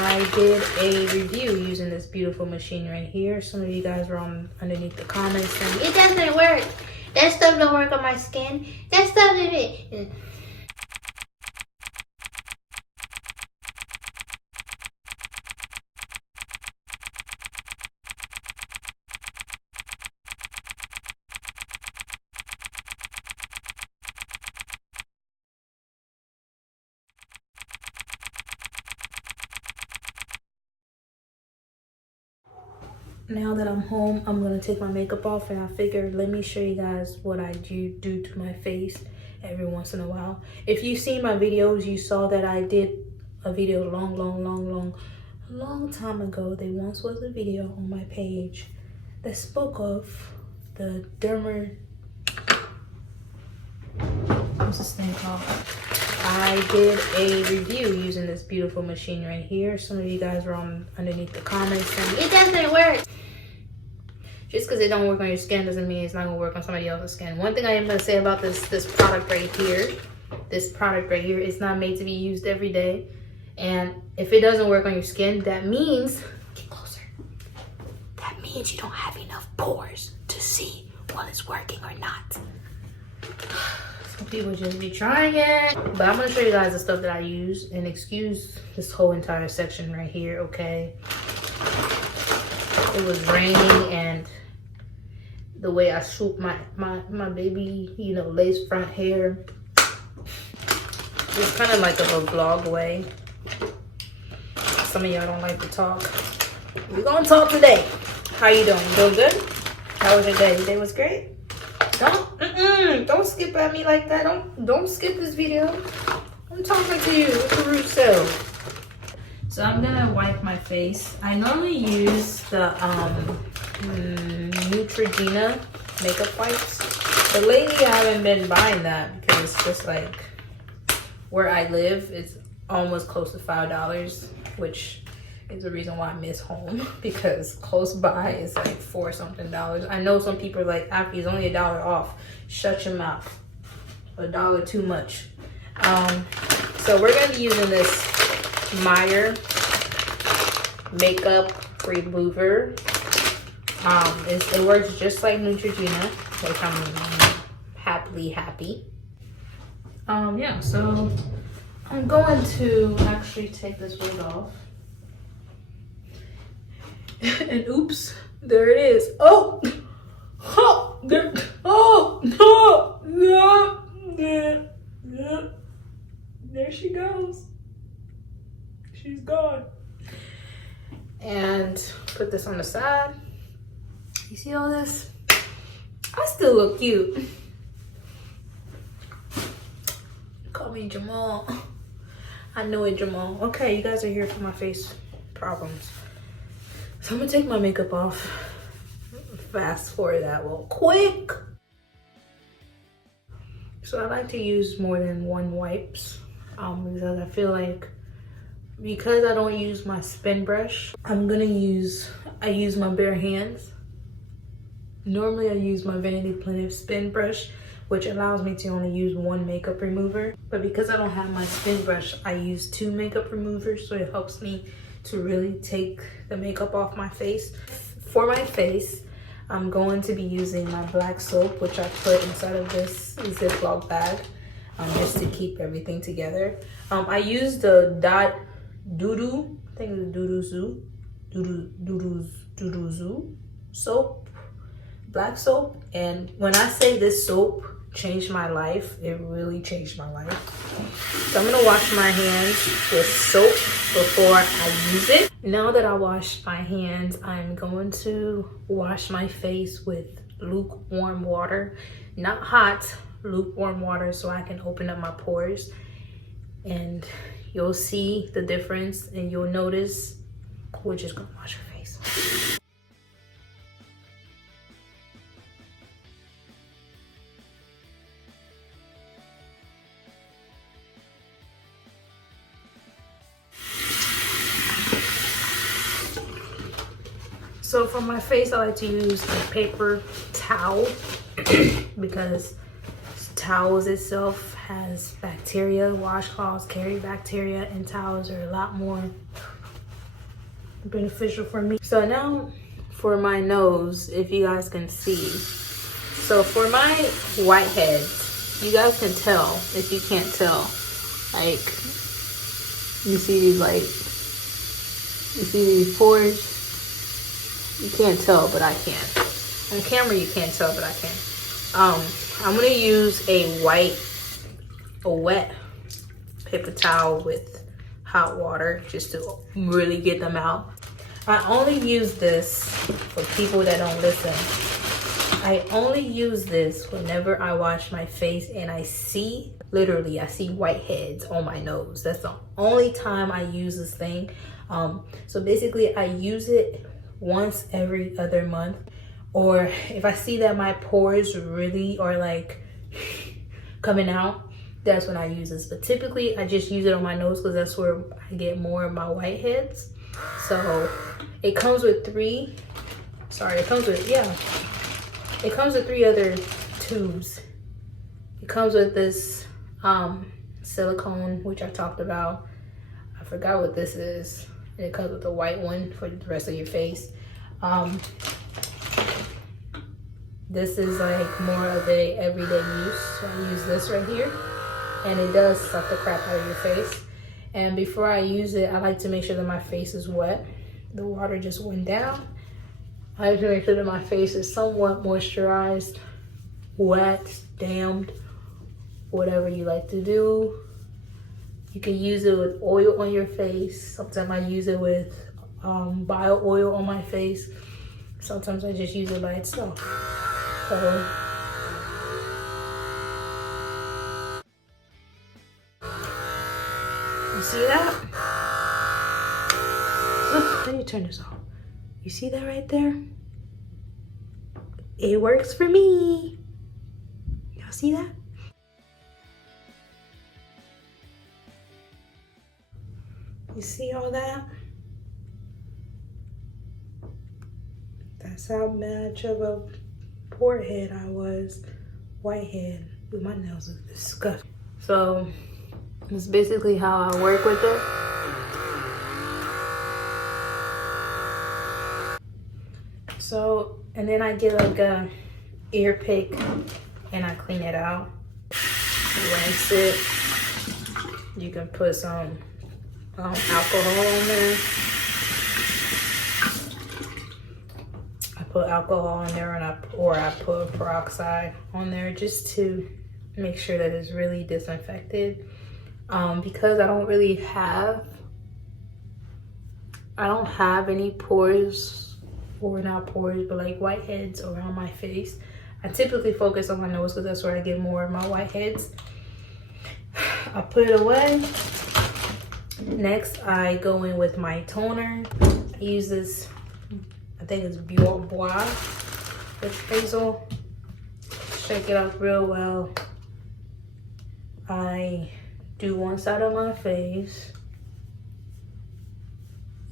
I did a review using this beautiful machine right here. Some of you guys were underneath the comments saying, it doesn't work. That stuff don't work on my skin. That stuff didn't. Now that I'm home, I'm gonna take my makeup off, and I figured let me show you guys what I do to my face every once in a while. If you've seen my videos, you saw that I did a video a long time ago. There once was a video on my page that spoke of the what's this thing called? I did a review using this beautiful machine right here. Some of you guys were underneath the comments saying, it doesn't work. Just because it don't work on your skin doesn't mean it's not gonna work on somebody else's skin. One thing I am gonna say about this product right here, it's not made to be used every day. And if it doesn't work on your skin, that means, get closer. That means you don't have enough pores to see what is working or not. Some people just be trying it. But I'm gonna show you guys the stuff that I use, and excuse this whole entire section right here, okay? It was raining, and the way I swoop my baby, you know, lace front hair. It's kind of like a vlog way. Some of y'all don't like to talk. We're gonna talk today. How you doing? Doing good? How was your day? Your day was great? Don't skip at me like that. Don't skip this video. I'm talking to you with the rude self. So I'm gonna wipe my face. I normally use the Neutrogena makeup wipes, but lately I haven't been buying that because it's just like where I live, it's almost close to $5, which is the reason why I miss home, because close by is like $4 something. I know some people are like, after it's only $1 off. Shut your mouth. $1 too much. So we're gonna be using this Meyer makeup remover. It works just like Neutrogena, which I'm happy. Yeah, so I'm going to actually take this wig off. And oops, there it is. Oh, there. Oh, no. There she goes. She's gone. And put this on the side. You see all this? I still look cute. Call me Jamal. I know it, Jamal. Okay, you guys are here for my face problems. So I'm gonna take my makeup off. Fast forward that real quick. So I like to use more than one wipes because I feel like, because I don't use my spin brush, I use my bare hands. Normally I use my Vanity Planet spin brush, which allows me to only use one makeup remover. But because I don't have my spin brush, I use 2 makeup removers, so it helps me to really take the makeup off my face. For my face, I'm going to be using my black soap, which I put inside of this Ziploc bag, just to keep everything together. I use the Doodoo, I think it's Doodoo Zoo soap, black soap. And when I say this soap changed my life, it really changed my life. So I'm gonna wash my hands with soap before I use it. Now that I washed my hands, I'm going to wash my face with lukewarm water. Not hot, lukewarm water, so I can open up my pores. And you'll see the difference, and you'll notice we're just gonna wash your face. So for my face, I like to use a paper towel because towels itself has bacteria. Washcloths carry bacteria, and towels are a lot more beneficial for me. So now for my nose, if you guys can see. So for my whiteheads, you guys can tell if you can't tell. Like, you see these, like, you see these pores? You can't tell, but I can. On camera, you can't tell, but I can. I'm gonna use a wet paper towel with hot water just to really get them out. I only use this for people that don't listen. I only use this whenever I wash my face and I see, literally, I see whiteheads on my nose. That's the only time I use this thing. So basically I use it once every other month, or if I see that my pores really are like coming out, that's when I use this. But typically I just use it on my nose because that's where I get more of my whiteheads. So it comes with three other tubes. It comes with this silicone, which I talked about. I forgot what this is. And it comes with a white one for the rest of your face. This is like more of a everyday use. So I use this right here, and it does suck the crap out of your face. And before I use it, I like to make sure that my face is wet. The water just went down. I like to make sure that my face is somewhat moisturized, wet, damped, whatever you like to do. You can use it with oil on your face. Sometimes I use it with bio oil on my face. Sometimes I just use it by itself. So you see that? Look, let me turn this off. You see that right there? It works for me. Y'all see that? You see all that? That's how much of a pore head I was. Whitehead. With my nails are disgusting. So that's basically how I work with it. So, and then I get like a ear pick and I clean it out. Rinse it. You can put some alcohol on there. I put alcohol in there, and I put peroxide on there just to make sure that it's really disinfected. Because I don't have any pores, or not pores, but like whiteheads around my face. I typically focus on my nose because that's where I get more of my whiteheads. I put it away. Next, I go in with my toner. I use this, I think it's Bois with basil. Shake it up real well. I do one side of my face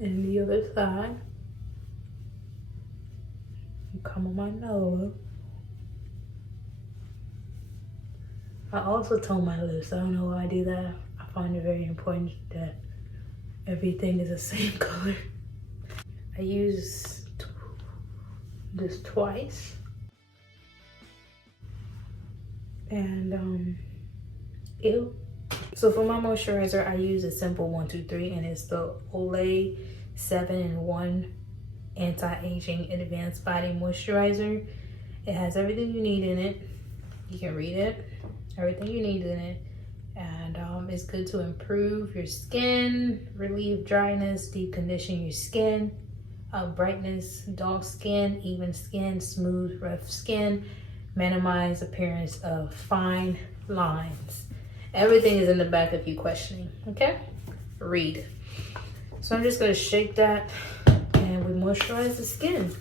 and the other side. Come on my nose. I also tone my lips. I don't know why I do that. I find it very important that everything is the same color. I use this twice. And ew. So for my moisturizer, I use a simple 1, 2, 3, and it's the Olay 7-in-1 Anti-Aging Advanced Body Moisturizer. It has everything you need in it. You can read it. Everything you need in it. And it's good to improve your skin, relieve dryness, deep condition your skin, brightness, dull skin, even skin, smooth, rough skin, minimize appearance of fine lines. Everything is in the back if you're questioning, okay? Read. So I'm just gonna shake that and we moisturize the skin.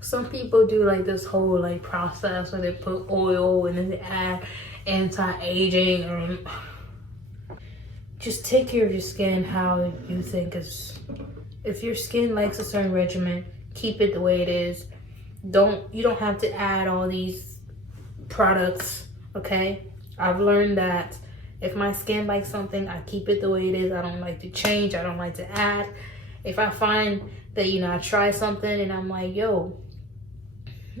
Some people do like this whole like process where they put oil and then they add anti-aging, or just take care of your skin how you think is. If your skin likes a certain regimen, keep it the way it is. You don't have to add all these products, okay? I've learned that If my skin likes something, I keep it the way it is. I don't like to change. I don't like to add. If I find that, you know, I try something and I'm like, yo,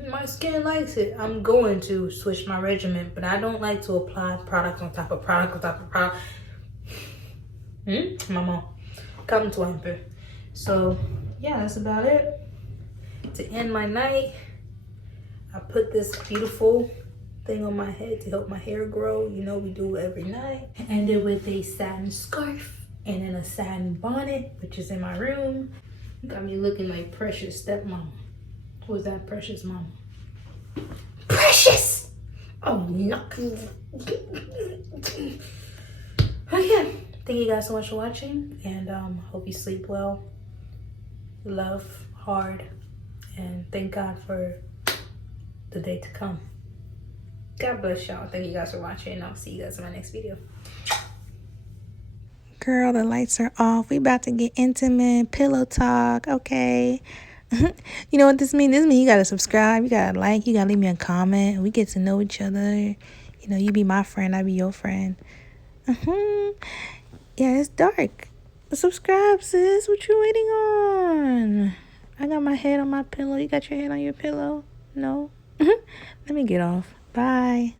my skin likes it, I'm going to switch my regimen. But I don't like to apply product on top of product on top of product. Mama, come to Emperor. So yeah, that's about it. To end my night, I put this beautiful thing on my head to help my hair grow. You know, we do it every night. I ended with a satin scarf and then a satin bonnet, which is in my room. Got me looking like Precious stepmama. Who was that, Precious mama? Precious! Oh, no. Okay. Thank you guys so much for watching, and hope you sleep well, love hard, and thank God for the day to come. God bless y'all. Thank you guys for watching, and I'll see you guys in my next video. Girl, the lights are off. We about to get intimate, pillow talk, okay? You know what this means? This means you gotta subscribe, you gotta like, you gotta leave me a comment. We get to know each other. You know, you be my friend, I be your friend. Yeah, it's dark. Subscribe, sis. What you waiting on? I got my head on my pillow. You got your head on your pillow? No? Let me get off. Bye.